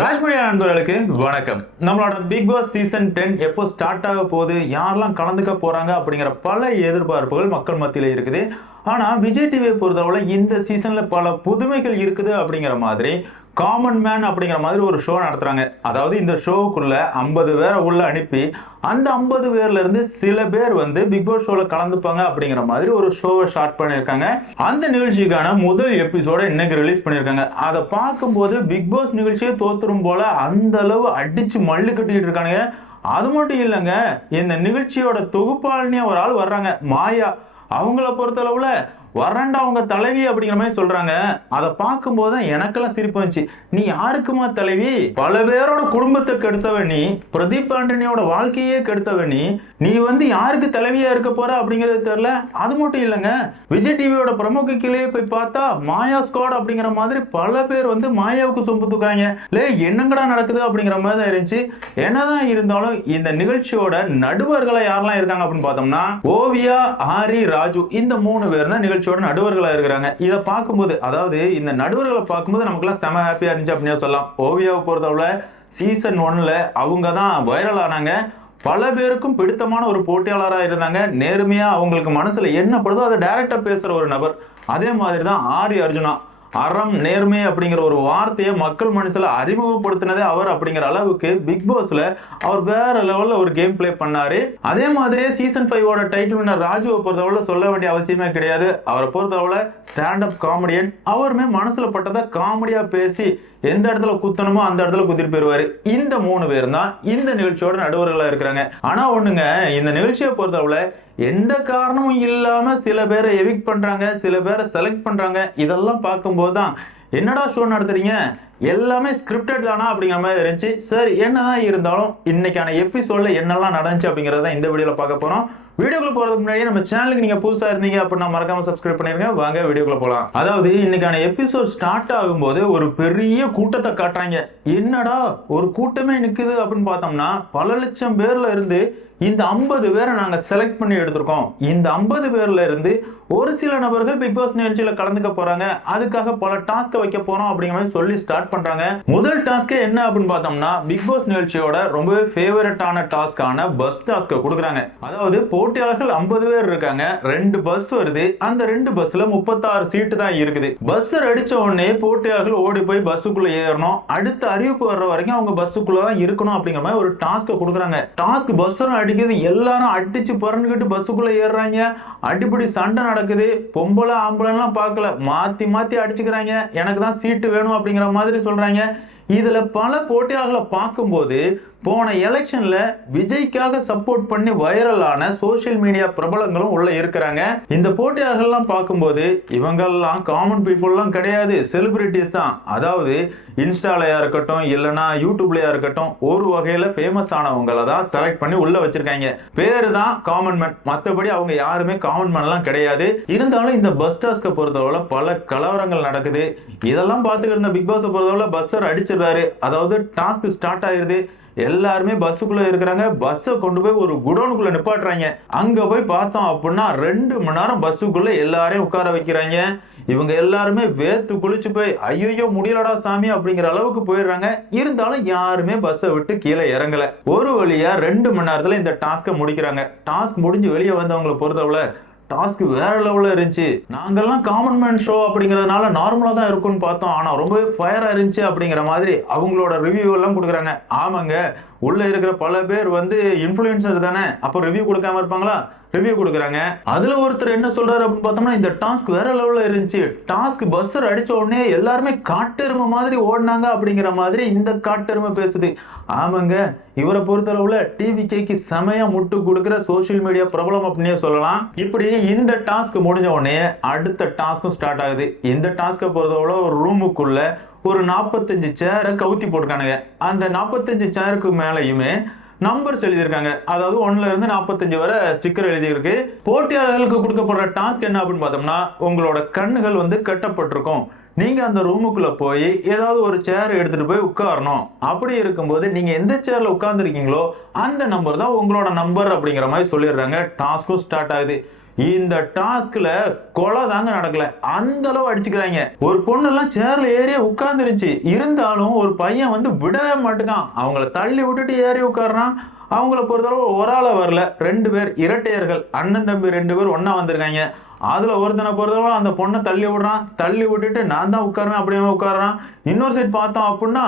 ராஜ்மணியா நண்பர்களுக்கு வணக்கம். நம்மளோட பிக் பாஸ் சீசன் 10 எப்போ ஸ்டார்ட் ஆக போகுது, யாரெல்லாம் கலந்துக்க போறாங்க அப்படிங்கிற பல எதிர்பார்ப்புகள் மக்கள் மத்தியில இருக்குது. ஆனா விஜய் டிவியை பொறுத்தவரை இந்த சீசன்ல பல புதுமைகள் இருக்குது அப்படிங்கிற மாதிரி காமன் மேன் அப்படிங்கிற மாதிரி ஒரு ஷோ நடத்துறாங்க. அதாவது இந்த ஷோவுக்குள்ள 50 பேரை உள்ள அனுப்பி அந்த 50 பேர்ல இருந்து சில பேர் வந்து பிக் பாஸ் ஷோல கலந்துப்பாங்க அப்படிங்கிற மாதிரி ஒரு ஷோவை ஸ்டார்ட் பண்ணியிருக்காங்க. அந்த நிகழ்ச்சிக்கான முதல் எபிசோட இன்னைக்கு ரிலீஸ் பண்ணியிருக்காங்க. அதை பார்க்கும்போது பிக் பாஸ் நிகழ்ச்சியே தோத்துரும் போல அந்த அளவு அடிச்சு மல்லு கட்டிட்டு இருக்கானுங்க. அது மட்டும் இல்லைங்க, இந்த நிகழ்ச்சியோட தொகுப்பாளினியா ஒரு ஆள் வர்றாங்க, மாயா. அவங்கள பொறுத்தளவுல வரண்டா அவங்க தலைவி அப்படிங்கிற மாதிரி சொல்றாங்க. அதை பார்க்கும்போது எனக்கெல்லாம் சிரிப்பு வந்துச்சு. நீ யாருக்குமா தலைவி? பல பேரோட குடும்பத்தை கெடுத்தவ நீ, பிரதீப் ஆண்டனியோட வாழ்க்கையே கெடுத்தவ நீ வந்து யாருக்கு தலைவியா இருக்க போற அப்படிங்கிறது தெரியல. அது மட்டும் இல்லைங்க, விஜய் டிவியோட பிரமுக கீழே போய் பார்த்தா மாயா ஸ்குவாட் அப்படிங்கிற மாதிரி பல பேர் வந்து மாயாவுக்கு சொம்பு தூக்காங்க. என்னங்கடா நடக்குது அப்படிங்கிற மாதிரி தான் இருந்துச்சு. என்னதான் இருந்தாலும் இந்த நிகழ்ச்சியோட நடுவர்களா யாரெல்லாம் இருக்காங்க அப்படின்னு பார்த்தோம்னா ஓவியா, ஆரி, ராஜு, இந்த 3 பேர் தான் நிகழ்ச்சி நடுவர்களா இருக்கிறாங்க. இதை பார்க்கும்போது, அதாவது இந்த நடுவர்களை பார்க்கும்போது நமக்குலாம் செம ஹாப்பியா இருந்துச்சு அப்படின்னு சொல்லலாம். ஓவியாவை பொறுத்தவரை சீசன் 1ல அவங்க தான் வைரல் ஆனாங்க. பல பேருக்கும் பிடித்தமான ஒரு போட்டியாளராக இருந்தாங்க. நேர்மையா அவங்களுக்கு மனசுல என்ன படுதோ அதை டைரக்டா பேசுற ஒரு நபர். அதே மாதிரி தான் ஆரி அர்ஜுனா. அறம், நேர்மை அப்படிங்கிற ஒரு வார்த்தையை மக்கள் மனசுல அறிமுகப்படுத்தினதே அவர் அப்படிங்கிற அளவுக்கு பிக் பாஸ்ல அவர் வேற லெவல்ல ஒரு கேம் பிளே பண்ணாரு. அதே மாதிரியே சீசன் 5ஓட டைட்டில் வின்னர் ராஜுவை பொறுத்தவரை சொல்ல வேண்டிய அவசியமே கிடையாது. அவரை பொறுத்தவரை ஸ்டாண்ட் அப் காமெடியன். அவருமே மனசுல பட்டதை காமெடியா பேசி எந்த இடத்துல குத்தணுமோ அந்த இடத்துல குத்திட்டு போயிருவாரு. இந்த 3 பேர் தான் இந்த நிகழ்ச்சியோட நடுவர்களா இருக்கிறாங்க. ஆனா ஒண்ணுங்க, இந்த நிகழ்ச்சியை பொறுத்தவரை எந்த காரணமும் இல்லாம சில பேரை எவிக்ட் பண்றாங்க, சில பேரை செலக்ட் பண்றாங்க. இதெல்லாம் பார்க்கும்போது தான் என்னடா ஷோ நடத்துறீங்க, எல்லாமே ஸ்கிரிப்டட் தானா அப்படிங்கிற மாதிரி இருந்துச்சு. சரி, என்னதான் இருந்தாலும் இன்னைக்கான எபிசோட்ல என்னெல்லாம் நடந்துச்சு அப்படிங்கறத இந்த வீடியோல பார்க்க போறோம். வீடியோக்குள்ள போறதுக்கு முன்னாடி நம்ம சேனலுக்கு நீங்க புதுசா இருந்தீங்க அப்படின்னா மறக்காம சப்ஸ்கிரைப் பண்ணிருங்க. வாங்க வீடியோக்குள்ள போலாம். அதாவது இன்னைக்கான எபிசோட் ஸ்டார்ட் ஆகும்போது ஒரு பெரிய கூட்டத்தை காட்டுறாங்க. என்னடா ஒரு கூட்டமே நிக்குது அப்படின்னு பார்த்தோம்னா பல லட்சம் பேர்ல இருந்து இந்த 50 பேரை நாங்க செலக்ட் பண்ணி எடுத்திருக்கோம். இந்த 50 பேர்ல இருந்து ஒரு சில நபர்கள் பிக் பாஸ் நிகழ்ச்சியில கலந்துக்க போறாங்க. அதுக்காக பல டாஸ்க் வைக்க போறோம் அப்படிங்கிற மாதிரி சொல்லி ஸ்டார்ட் பண்றாங்க. முதல் டாஸ்க் என்ன அப்படின்னு பார்த்தோம்னா பிக் பாஸ் நிகழ்ச்சியோட ரொம்பவே ஃபேவரட்டான டாஸ்கான பஸ் டாஸ்க் கொடுக்குறாங்க. அதாவது போட்டியாளர்கள் 50 பேர் இருக்காங்க. 2 பஸ் வருது. அந்த 2 பஸ்ல 36 சீட்டு தான் இருக்குது. பஸ் அடிச்ச உடனே போட்டியாளர்கள் ஓடி போய் பஸ்ஸுக்குள்ள ஏறணும். அடுத்த அறிவிப்பு வர்ற வரைக்கும் அவங்க பஸ்ஸுக்குள்ள தான் இருக்கணும் அப்படிங்கிற மாதிரி ஒரு டாஸ்க் கொடுக்குறாங்க. டாஸ்க் பஸ் அடிக்குது. எல்லாரும் அடிச்சு பறந்துகிட்டு பஸ்ஸுக்குள்ள ஏறுறாங்க. அடிப்படி சண்டை நடக்குது. பொம்பளை ஆம்பளைலாம் பார்க்கல, மாத்தி மாத்தி அடிச்சுக்கிறாங்க. எனக்கு தான் சீட்டு வேணும் அப்படிங்கிற மாதிரி சொல்றாங்க. இதுல பல போட்டியாளர்களை பார்க்கும்போது போன எலெக்ஷன்ல விஜய்க்காக சப்போர்ட் பண்ணி வைரலான சோசியல் மீடியா பிரபலங்களும் உள்ள இருக்கிறாங்க. இந்த போட்டியாளர்கள்லாம் பார்க்கும்போது இவங்கெல்லாம் காமன் பீப்புள்லாம் கிடையாது, செலிபிரிட்டிஸ் தான். அதாவது இன்ஸ்டாலயா இருக்கட்டும் இல்லைன்னா யூடியூப்லயா இருக்கட்டும் ஒரு வகையில ஃபேமஸ் ஆனவங்களை தான் செலக்ட் பண்ணி உள்ள வச்சிருக்காங்க. பேரு தான் காமன் மேன், மற்றபடி அவங்க யாருமே காமன் மேன்லாம் கிடையாது. இருந்தாலும் இந்த பஸ் டாஸ்கை பொறுத்தவரை பல கலவரங்கள் நடக்குது. இதெல்லாம் பார்த்துக்கிட்டு இருந்த பிக் பாஸை பொறுத்தவரை பஸ்ஸர் அடிச்சிடுறாரு. அதாவது டாஸ்க் ஸ்டார்ட் ஆயிருது. எல்லாருமே பஸ்ஸுக்குள்ள இருக்கிறாங்க. பஸ்ஸை கொண்டு போய் ஒரு குடோனுக்குள்ள நிப்பாட்டுறாங்க. அங்க போய் பார்த்தோம் அப்படின்னா 2 மணி நேரம் பஸ்ஸுக்குள்ள எல்லாரையும் உட்கார வைக்கிறாங்க. இவங்க எல்லாருமே வேர்த்து குளிச்சு போய் ஐயோ முடியலடா சாமி அப்படிங்கிற அளவுக்கு போயிடுறாங்க. இருந்தாலும் யாருமே பஸ்ஸை விட்டு கீழே இறங்கல. ஒரு வழியா 2 மணி நேரத்துல இந்த டாஸ்கை முடிக்கிறாங்க. டாஸ்க் முடிஞ்சு வெளியே வந்தவங்களை பொறுத்தவரை டாஸ்க் வேற லெவல்ல இருந்துச்சு. நாங்கெல்லாம் காமன் மேன் ஷோ அப்படிங்கறதுனால நார்மலா தான் இருக்கும்னு பார்த்தோம், ஆனா ரொம்பவே ஃபயரா இருந்துச்சு அப்படிங்கிற மாதிரி அவங்களோட ரிவ்யூ எல்லாம் கொடுக்குறாங்க. ஆமாங்க, உள்ள இருக்கிற பல பேர் வந்து இன்ஃப்ளூயன்சர் தானே, அப்போ ரிவ்யூ கொடுக்காம இருப்பாங்களா? ரிவ்யூ கொடுக்குறாங்க. அதுல ஒருத்தர் என்ன சொல்றாரு அப்படின்னு பார்த்தோம்னா இந்த டாஸ்க் வேற லெவல்ல இருந்துச்சு. டாஸ்க் பஸ்ஸர் அடிச்ச உடனே எல்லாருமே காட்டெருமை மாதிரி ஓடினாங்க அப்படிங்கிற மாதிரி இந்த காட்டெருமை பேசுது. ஆமாங்க, இவரை பொறுத்தளவுல டிவிகேக்கு செமையா முட்டு கொடுக்கிற சோசியல் மீடியா பிரபலம் அப்படின்னே சொல்லலாம். இப்படி இந்த டாஸ்க் முடிஞ்ச உடனே அடுத்த டாஸ்க்கும் ஸ்டார்ட் ஆகுது. இந்த டாஸ்கை பொறுத்தளவுல ஒரு ரூமுக்குள்ள ஒரு 45 சேரை கவுத்தி போட்டுருக்கானுங்க. அந்த 45 சேருக்கு மேலையுமே நம்பர்ஸ் எழுதியிருக்காங்க. அதாவது 1ல இருந்து 45 வரை ஸ்டிக்கர் எழுதியிருக்கு. போட்டியாளர்களுக்கு கொடுக்கப்படுற டாஸ்க் என்ன அப்படின்னு பார்த்தோம்னா உங்களோட கண்ணுகள் வந்து கட்டப்பட்டிருக்கும். நீங்க அந்த ரூமுக்குள்ள போய் ஏதாவது ஒரு சேர் எடுத்துட்டு போய் உட்காரணும். அப்படி இருக்கும்போது நீங்க எந்த சேர்ல உட்கார்ந்துருக்கீங்களோ அந்த நம்பர் தான் உங்களோட நம்பர் அப்படிங்கிற மாதிரி சொல்லிடுறாங்க. டாஸ்க்கும் ஸ்டார்ட் ஆகுது. இந்த டாஸ்க்ல கொலை தாங்க நடக்கல, அந்த அளவு அடிச்சுக்கிறாங்க. ஒரு பொண்ணு எல்லாம் சேர்ல ஏறி உட்கார்ந்துருச்சு, இருந்தாலும் ஒரு பையன் வந்து விடவே மாட்டேங்கான். அவங்கள தள்ளி விட்டுட்டு ஏறி உட்கார்றான். அவங்கள பொறுத்தளவு ஒரு ஆள வரல, 2 பேர் இரட்டையர்கள், அண்ணன் தம்பி 2 பேர் ஒன்னா வந்திருக்காங்க. அதுல ஒருத்தனை பொறுத்தவரை அந்த பொண்ணை தள்ளி விடுறான், தள்ளி விட்டுட்டு நான் தான் உட்காருவேன் அப்படியே உட்காடுறான். இன்னொரு சைட் பார்த்தோம் அப்படின்னா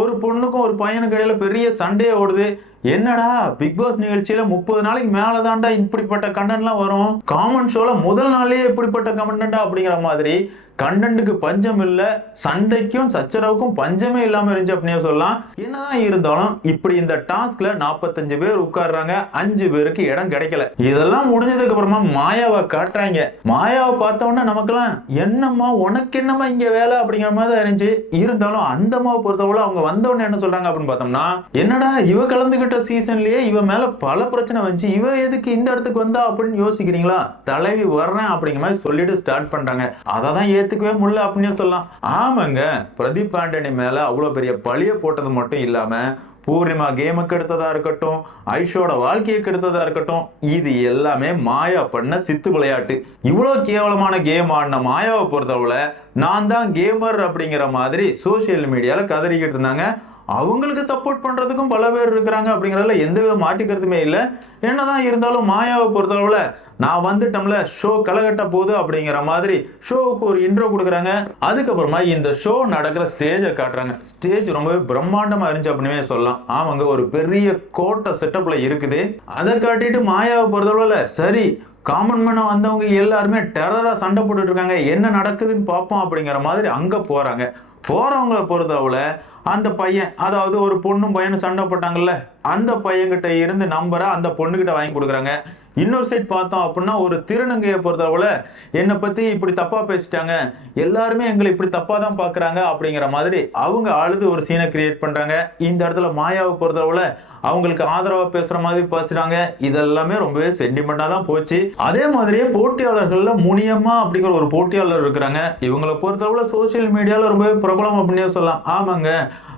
ஒரு பொண்ணுக்கும் ஒரு பையனுக்கு இடையில பெரிய சண்டையே ஓடுது. என்னடா பிக் பாஸ் நிகழ்ச்சியில 30 நாளைக்கு மேலதான்டா இப்படிப்பட்ட கண்டென்ட்லாம் வரும், காமன் ஷோல முதல் நாளே இப்படிப்பட்ட கண்டென்ட்டா அப்படிங்கிற மாதிரி கண்டென்ட்டுக்கு பஞ்சம் இல்ல, சண்டைக்கும் சச்சரவுக்கும் பஞ்சமே இல்லாம இருந்துச்சு அப்படின்னு சொல்லலாம். என்னதான் இருந்தாலும் இப்படி இந்த டாஸ்க்ல 45 பேர் உட்கார்றாங்க, 5 பேருக்கு இடம் கிடைக்கல. இதெல்லாம் முடிஞ்சதுக்கு அப்புறமா மாயாவை காட்டுறாங்க. மாயாவை பார்த்தோம்னா நமக்கெல்லாம் என்னம்மா உனக்கு என்னம்மா இங்க வேலை அப்படிங்கிற மாதிரி தான் இருந்துச்சு. இருந்தாலும் அந்த அம்மாவை பொறுத்தவரை அவங்க வந்தவொடனே என்ன சொல்றாங்க அப்படின்னு பார்த்தோம்னா, என்னடா இவ கலந்துகிட்ட சீசன்லயே இவ மேல பல பிரச்சனை வந்துச்சு, இவ எதுக்கு இந்த இடத்துக்கு வந்தா அப்படின்னு யோசிக்கிறீங்களா, தலைவி வர்றேன் அப்படிங்கிற மாதிரி சொல்லிட்டு ஸ்டார்ட் பண்றாங்க. அதான் ஏத்துக்கவே முடியல அப்படின்னு சொல்லலாம். ஆமாங்க, பிரதீப் ஆண்டனி மேல அவ்வளவு பெரிய பழிய போட்டது மட்டும் இல்லாம பூர்ணிமா கேமுக்கு எடுத்ததா இருக்கட்டும், ஐஷோட வாழ்க்கையை கெடுத்ததா இருக்கட்டும், இது எல்லாமே மாயா பண்ண சித்து விளையாட்டு. இவ்வளவு கேவலமான கேம் ஆடின மாயாவை பொறுத்தவரை நான் தான் கேமர் அப்படிங்கிற மாதிரி சோசியல் மீடியால கதறிக்கிட்டு இருந்தாங்க. அவங்களுக்கு சப்போர்ட் பண்றதுக்கும் பல பேர் இருக்கிறாங்க அப்படிங்கறதுல எந்தவித மாற்றிக்கிறதுமே இல்லை. என்னதான் இருந்தாலும் மாயாவை பொறுத்தளவுல நான் வந்துட்டோம்ல, ஷோ கலகட்ட போகுது அப்படிங்கிற மாதிரி ஷோவுக்கு ஒரு இன்ட்ரோ கொடுக்குறாங்க. அதுக்கப்புறமா இந்த ஷோ நடக்கிற ஸ்டேஜை காட்டுறாங்க. ஸ்டேஜ் ரொம்பவே பிரம்மாண்டமா இருந்துச்சு அப்படின்னு சொல்லலாம். ஆமாங்க, ஒரு பெரிய கோட்டை செட்டப்ல இருக்குது. அதை காட்டிட்டு மாயாவை பொறுத்தளவுல சரி காமன் மேன வந்தவங்க எல்லாருமே டெரரா சண்டை போட்டுட்டு இருக்காங்க, என்ன நடக்குதுன்னு பார்ப்போம் அப்படிங்கிற மாதிரி அங்க போறாங்க. போறவங்களை பொறுத்தளவுல அந்த பையன், அதாவது ஒரு பொண்ணும் பையனும் சண்டை போட்டாங்கல்ல, அந்த பையன்கிட்ட இருந்து நம்பரை அந்த பொண்ணுகிட்ட வாங்கி கொடுக்குறாங்க. இன்னொரு சைட் பார்த்தோம் அப்படின்னா ஒரு திருநங்கையை பொறுத்தளவுல என்னை பத்தி இப்படி தப்பா பேசிட்டாங்க, எல்லாருமே எங்களை இப்படி தப்பா தான் பாக்குறாங்க அப்படிங்கிற மாதிரி அவங்க அழுது ஒரு சீனை கிரியேட் பண்றாங்க. இந்த இடத்துல மாயாவை பொறுத்தளவுல அவங்களுக்கு ஆதரவா பேசுற மாதிரி பேசுறாங்க. இதெல்லாமே ரொம்பவே சென்டிமெண்டா தான் போச்சு. அதே மாதிரியே போட்டியாளர்கள்ல முனியம்மா அப்படிங்கிற ஒரு போட்டியாளர் இருக்கிறாங்க. இவங்களை பொறுத்தளவுல சோசியல் மீடியால ரொம்பவே பிரபலம் அப்படின்னு சொல்லலாம். ஆமாங்க,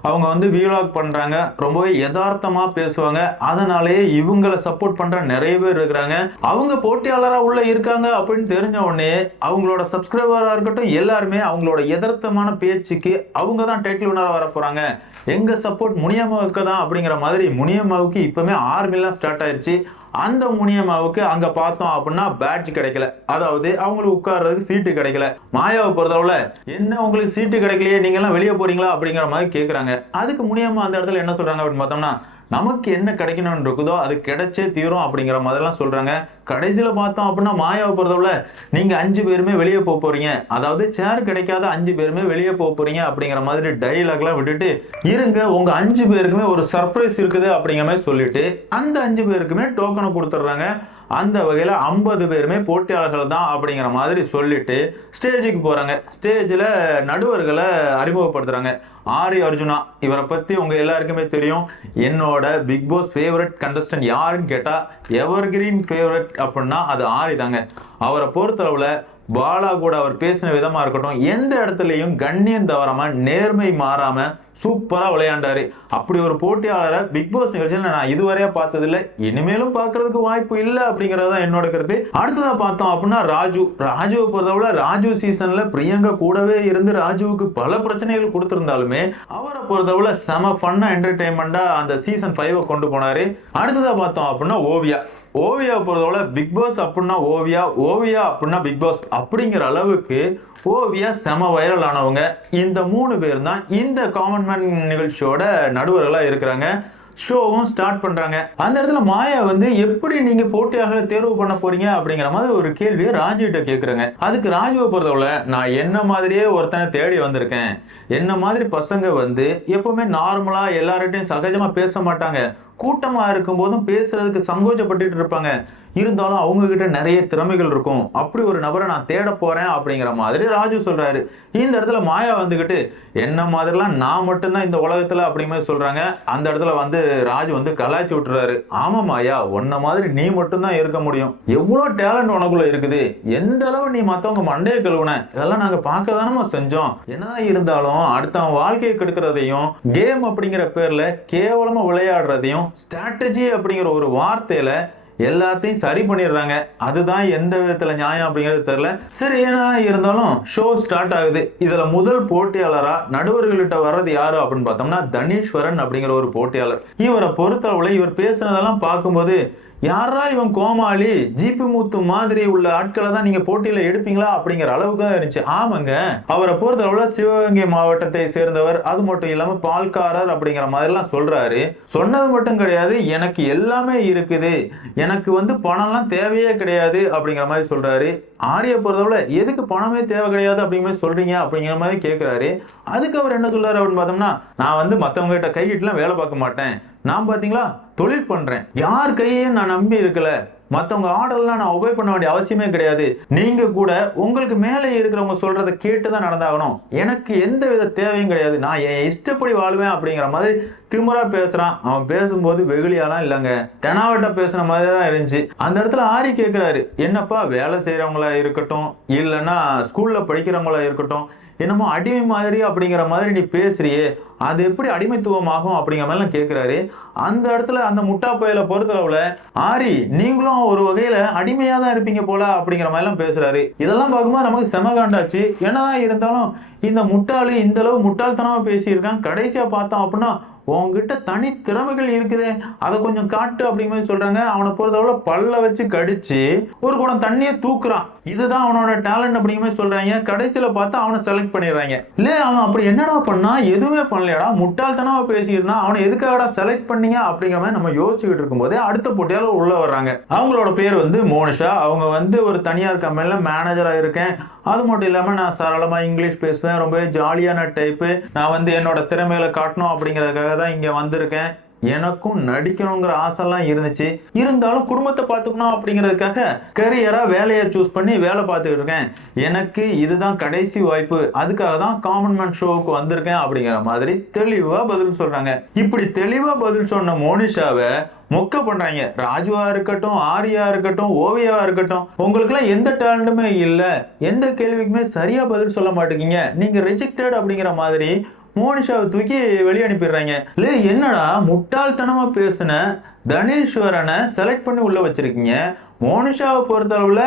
அவங்க வந்து வீலாக் பண்றாங்க, ரொம்பவே யதார்த்தமா பேசுவாங்க. அதனாலேயே இவங்களை சப்போர்ட் பண்ற நிறைய பேர் இருக்கிறாங்க. அவங்க போட்டியாளரா உள்ள இருக்காங்க அப்படின்னு தெரிஞ்ச உடனே அவங்களோட சப்ஸ்கிரைபரா இருக்கட்டும் எல்லாருமே அவங்களோட யதார்த்தமான பேச்சுக்கு அவங்க தான் டைட்டில் வினரா வர போறாங்க, எங்க சப்போர்ட் முனியம்மாவுக்கு தான் அப்படிங்கிற மாதிரி முனியம்மாவுக்கு இப்பவுமே ஆர்மிலாம் ஸ்டார்ட் ஆயிருச்சு. அந்த முனியம்மாவுக்கு அங்க பார்த்தோம் அப்படின்னா பேட்ஜ் கிடைக்கல, அதாவது அவங்களுக்கு உட்கார்றதுக்கு சீட்டு கிடைக்கல. மாயாவை பொறுத்தளவுல என்ன உங்களுக்கு சீட்டு கிடைக்கலையே, நீங்க எல்லாம் வெளியே போறீங்களா அப்படிங்கிற மாதிரி கேக்குறாங்க. அதுக்கு முனியம்மா அந்த இடத்துல என்ன சொல்றாங்க அப்படின்னு பார்த்தோம்னா, நமக்கு என்ன கிடைக்கணும்னு இருக்குதோ அது கிடைச்சே தீரும் அப்படிங்கிற மாதிரிலாம் சொல்றாங்க. கடைசியில பார்த்தோம் அப்படின்னா மாயாவை பொறுத்தவரை நீங்க 5 பேருமே வெளியே போக போறீங்க, அதாவது சேர் கிடைக்காத 5 பேருமே வெளியே போக போறீங்க அப்படிங்கிற மாதிரி டைலாக் எல்லாம் விட்டுட்டு இருங்க, உங்க 5 பேருக்குமே ஒரு சர்ப்ரைஸ் இருக்குது அப்படிங்கிற மாதிரி சொல்லிட்டு அந்த 5 பேருக்குமே டோக்கனை கொடுத்துட்றாங்க. அந்த வகையில 50 பேருமே போட்டியாளர்கள் தான் அப்படிங்கிற மாதிரி சொல்லிட்டு ஸ்டேஜுக்கு போறாங்க. ஸ்டேஜ்ல நடுவர்களை அறிமுகப்படுத்துறாங்க. ஆரி அர்ஜுனா, இவரை பத்தி உங்க எல்லாருக்குமே தெரியும். என்னோட பிக் பாஸ் ஃபேவரட் கண்டஸ்டன்ட் யாருன்னு கேட்டா எவர் கிரீன் ஃபேவரட் அப்படின்னா அது ஆரி தாங்க. அவரை பொறுத்தளவுல பாலா கூட அவர் பேசின விதமா இருக்கட்டும், எந்த இடத்துலயும் கண்ணியம் தவறாம நேர்மை மாறாம சூப்பரா விளையாண்டாரு. அப்படி ஒரு போட்டியாளரை பிக் பாஸ் நிகழ்ச்சியில் நான் இதுவரையா பார்த்ததில்லை, இனிமேலும் பார்க்கறதுக்கு வாய்ப்பு இல்லை அப்படிங்கறத என்னோட கருத்து. அடுத்ததா பார்த்தோம் அப்படின்னா ராஜுவை பொறுத்தவரை ராஜு சீசன்ல பிரியங்கா கூடவே இருந்து ராஜுவுக்கு பல பிரச்சனைகள் கொடுத்திருந்தாலுமே அவரை பொறுத்தவரை செம ஃபன்னா என்டர்டைன்மெண்டா அந்த சீசன் 5 கொண்டு போனாரு. அடுத்ததா பார்த்தோம் அப்படின்னா ஓவியா பொறுத்தவரை பிக் பாஸ் அப்படின்னா ஓவியா அப்படின்னா பிக் பாஸ் அப்படிங்கிற அளவுக்கு ஓவியா செம வைரல் ஆனவங்க. இந்த 3 பேர் தான் இந்த காமன் மேன் நிகழ்ச்சியோட நடுவர்களா இருக்கிறாங்க. ஷோவும் ஸ்டார்ட் பண்றாங்க. அந்த இடத்துல மாயா வந்து எப்படி நீங்க போட்டியாளர்களை தேர்வு பண்ண போறீங்க அப்படிங்கிற மாதிரி ஒரு கேள்வியை ராஜு கிட்ட கேக்குறாங்க. அதுக்கு ராஜுவை பொறுத்தவரை நான் என்ன மாதிரியே ஒருத்தனை தேடி வந்திருக்கேன், என்ன மாதிரி பசங்க வந்து எப்பவுமே நார்மலா எல்லார்கிட்டையும் சகஜமா பேச மாட்டாங்க, கூட்டமா இருக்கும் போதும் பேசுறதுக்கு சங்கோச்சப்பட்டு இருப்பாங்க, இருந்தாலும் அவங்க கிட்ட நிறைய திறமைகள் இருக்கும், அப்படி ஒரு நபரை நான் தேட போறேன் அப்படிங்கிற மாதிரி ராஜு சொல்றாரு. இந்த இடத்துல மாயா வந்துகிட்டு என்ன மாதிரிலாம் நான் மட்டும்தான் இந்த உலகத்துல அப்படிங்கிற மாதிரி சொல்றாங்க. அந்த இடத்துல வந்து ராஜு வந்து கலாய்ச்சி விட்டுறாரு. ஆமா மாயா, உன்ன மாதிரி நீ மட்டும்தான் இருக்க முடியும், எவ்வளவு டேலண்ட் உனக்குள்ள இருக்குது, எந்த அளவு நீ மத்தவங்க மண்டையை கழுவுன, இதெல்லாம் நாங்க பார்க்க தானே செஞ்சோம். என்னதான் இருந்தாலும் அடுத்தவன் வாழ்க்கையை கெடுக்கிறதையும் கேம் அப்படிங்கிற பேர்ல கேவலமா விளையாடுறதையும் ஸ்ட்ராட்டஜி அப்படிங்கிற ஒரு வார்த்தையில எல்லாத்தையும் சரி பண்ணிடுறாங்க. அதுதான் எந்த விதத்துல நியாயம் அப்படிங்கிறது தெரியல. சரி, ஏன்னா இருந்தாலும் ஷோ ஸ்டார்ட் ஆகுது. இதுல முதல் போட்டியாளரா நடுவர்கள்கிட்ட வர்றது யாரு அப்படின்னு பார்த்தோம்னா தனீஸ்வரன் அப்படிங்கிற ஒரு போட்டியாளர். இவரை பொறுத்தளவுல இவர் பேசுனதெல்லாம் பார்க்கும்போது யாரா இவன் கோமாளி, ஜிபி முத்து மாதிரி உள்ள ஆட்களை தான் நீங்க போட்டியில எடுப்பீங்களா அப்படிங்கிற அளவுக்கு தான் இருந்துச்சு. ஆமாங்க, அவரை பொறுத்தளவுல சிவகங்கை மாவட்டத்தை சேர்ந்தவர், அது மட்டும் இல்லாம பால்காரர் அப்படிங்கிற மாதிரி எல்லாம் சொல்றாரு. சொன்னது மட்டும் கிடையாது, எனக்கு எல்லாமே இருக்குது, எனக்கு பணம்லாம் தேவையே கிடையாது அப்படிங்கிற மாதிரி சொல்றாரு. ஆரிய பொறுத்தவரை எதுக்கு பணமே தேவை கிடையாது அப்படிங்கிற மாதிரி சொல்றீங்க அப்படிங்கிற மாதிரி கேட்கிறாரு. அதுக்கு அவர் என்ன சொல்றாரு அப்படின்னு பார்த்தோம்னா, நான் மத்தவங்க கிட்ட கைகிட்டலாம் வேலை பார்க்க மாட்டேன், நான் பாத்தீங்களா தொழில் பண்றேன், யார் கையையும் நான் நம்பி இருக்கல, மத்தவங்க ஆர்டர்லாம் நான் ஒபே பண்ண வேண்டிய அவசியமே கிடையாது, நீங்க கூட உங்களுக்கு மேலே இருக்கிறவங்க சொல்றதை கேட்டுதான் நடந்தாகணும், எனக்கு எந்த வித தேவையும் கிடையாது, நான் என் இஷ்டப்படி வாழ்வேன் அப்படிங்கிற மாதிரி திமுறா பேசுறான். அவன் பேசும்போது வெகுளியாலாம் இல்லைங்க, தெனாவட்ட பேசுன மாதிரி தான் இருந்துச்சு. அந்த இடத்துல ஆரி கேட்கிறாரு, என்னப்பா வேலை செய்யறவங்களா இருக்கட்டும் இல்லைன்னா ஸ்கூல்ல படிக்கிறவங்களா இருக்கட்டும், என்னமோ அடிமை மாதிரி அப்படிங்கிற மாதிரி நீ பேசுறியே, அது எப்படி அடிமைத்துவம் ஆகும் அப்படிங்கிற மாதிரி கேட்கிறாரு. அந்த இடத்துல அந்த முட்டா பயல பொறுத்தளவுல ஆரி நீங்களும் ஒரு வகையில அடிமையா தான் இருப்பீங்க போல அப்படிங்கிற மாதிரி எல்லாம் பேசுறாரு. இதெல்லாம் பார்க்கும்போது நமக்கு செமகாண்டாச்சு. என்னதான் இருந்தாலும் இந்த முட்டாளி இந்த அளவு முட்டாள்தனமா பேசியிருக்கான். கடைசியா பார்த்தோம் அப்படின்னா உங்ககிட்ட தனி திறமைகள் இருக்குது, அதை கொஞ்சம் காட்டு அப்படிங்கிற மாதிரி சொல்றாங்க. அவனை பொறுத்தவரை பல்ல வச்சு கடிச்சு ஒரு குடம் தண்ணியை தூக்குறான், இதுதான் அவனோட டேலண்ட் அப்படிங்கிற மாதிரி சொல்றாங்க. கடைசியில பார்த்தா அவனை செலக்ட் பண்ணிடுறாங்க. இல்ல அவன் அப்படி என்னடா பண்ணா, எதுவுமே பண்ணலையாடா, முட்டாள்தனமா பேசியிருந்தான், அவனை எதுக்காகடா செலக்ட் பண்ணீங்க அப்படிங்கிற மாதிரி நம்ம யோசிச்சுக்கிட்டு இருக்கும்போதே அடுத்த போட்டியாளர் உள்ள வர்றாங்க. அவங்களோட பேர் மோனிஷா. அவங்க ஒரு தனியார் கம்பெனில மேனேஜரா இருக்கேன், அது மட்டும் இல்லாம நான் சரளமா இங்கிலீஷ் பேசுவேன், ரொம்ப ஜாலியான டைப்பு, நான் என்னோட திறமைகளை காட்டணும் அப்படிங்கிறதுக்காக தான் இங்க வந்திருக்கேன், எனக்கும் நடிக்கணுங்கிற ஆசைலாம் இருந்துச்சு, இருந்தாலும் குடும்பத்தை பார்த்துக்கணும் அப்படிங்கிறதுக்காக கரியரா வேலையை சூஸ் பண்ணி வேலை பார்த்துட்டு இருக்கேன், எனக்கு இதுதான் கடைசி வாய்ப்பு, அதுக்காக தான் காமன் மேன் ஷோவுக்கு வந்திருக்கேன் அப்படிங்கிற மாதிரி தெளிவா பதில் சொல்றாங்க. இப்படி தெளிவா பதில் சொன்ன மோனிஷாவை மொக்க பண்றாங்க. ராஜுவா இருக்கட்டும், ஆரியா இருக்கட்டும், ஓவியாவா இருக்கட்டும், உங்களுக்கு எல்லாம் எந்த டேலண்ட்டுமே இல்ல, எந்த கேள்விக்குமே சரியா பதில் சொல்ல மாட்டேங்க, நீங்க ரிஜெக்டட் அப்படிங்கிற மாதிரி மோனிஷாவை தூக்கி வெளியே அனுப்பிடுறாங்க. இல்ல என்னடா முட்டாள்தனமா பேசுன தனீஸ்வரனை செலக்ட் பண்ணி உள்ள வச்சிருக்கீங்க, மோனிஷாவை பொறுத்தளவுல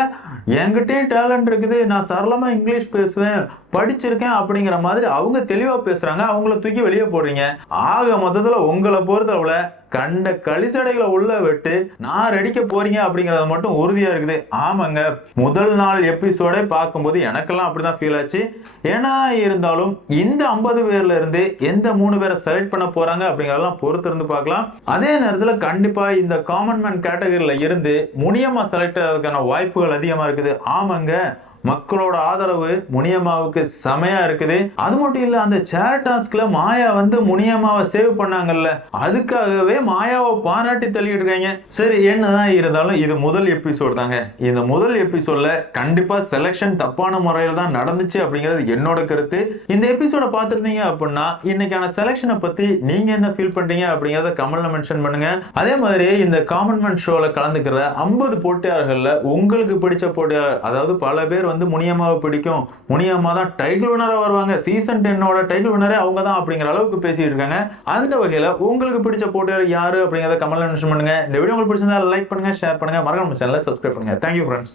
என்கிட்டயும் டேலண்ட் இருக்குது, நான் சரளமா இங்கிலீஷ் பேசுவேன், படிச்சிருக்கேன் அப்படிங்கிற மாதிரி அவங்க தெளிவா பேசுறாங்க, அவங்கள தூக்கி வெளியே போடுறீங்க. ஆக மொத்தத்துல உங்களை பொறுத்தளவுல கண்ட களிசடைகளை உள்ள விட்டு நான் ரெடிக்க போறீங்க அப்படிங்கறது மட்டும் உறுதியா இருக்குது. ஆமாங்க, முதல் நாள் எபிசோடை பார்க்கும்போது எனக்கெல்லாம் அப்படிதான் ஃபீல் ஆச்சு. ஏன்னா இருந்தாலும் இந்த 50 பேர்ல இருந்து எந்த 3 பேரை செலக்ட் பண்ண போறாங்க அப்படிங்கறதெல்லாம் பொறுத்து இருந்து பார்க்கலாம். அதே நேரத்துல கண்டிப்பா இந்த காமன் மேன் கேட்டகரியில இருந்து முனியம்மா செலக்ட் ஆகிறதுக்கான வாய்ப்புகள் அதிகமா இருக்குது. ஆமாங்க, மக்களோட ஆதரவு முனியம்மாவுக்கு செமையா இருக்குது. அது மட்டும் இல்ல, அந்த சேர் டாஸ்க்ல மாயா முனியம்மாவை சேவ் பண்ணாங்கல்ல, அதுக்காகவே மாயாவை பாராட்டி தள்ளிட்டு இருக்காங்க. சரி, என்னதான் இருந்தாலும் இது முதல் எபிசோட் தாங்க. இந்த முதல் எபிசோட்ல கண்டிப்பா செலக்ஷன் தப்பான முறையில் தான் நடந்துச்சு அப்படிங்கிறது என்னோட கருத்து. இந்த எபிசோட பார்த்துருந்தீங்க அப்படின்னா இன்னைக்கான செலக்ஷனை பத்தி நீங்க என்ன ஃபீல் பண்றீங்க அப்படிங்கறத கமெண்ட்ல மென்ஷன் பண்ணுங்க. அதே மாதிரி இந்த காமன் மேன் ஷோல கலந்துக்கிற 50 போட்டியாளர்கள்ல உங்களுக்கு பிடிச்ச போட்டியாளர், அதாவது பல பேர் முனியம்மாவை பிடிக்கும், முனியம்மா தான் டைட்டில் வினரா வருவாங்க, சீசன் 10ஓட டைட்டில் வினரே அவங்க தான் அப்படிங்கிற அளவுக்கு பேசிட்டு இருக்காங்க. அந்த வகையில உங்களுக்கு பிடிச்ச போட்டியாளர் யாரு அப்படிங்கறத கமெண்ட்ல மென்ஷன் பண்ணுங்க. இந்த வீடியோ உங்களுக்கு பிடிச்சிருந்தா லைக் பண்ணுங்க, ஷேர் பண்ணுங்க, மறக்காம சேனலை சப்ஸ்கிரைப் பண்ணுங்க. Thank you friends.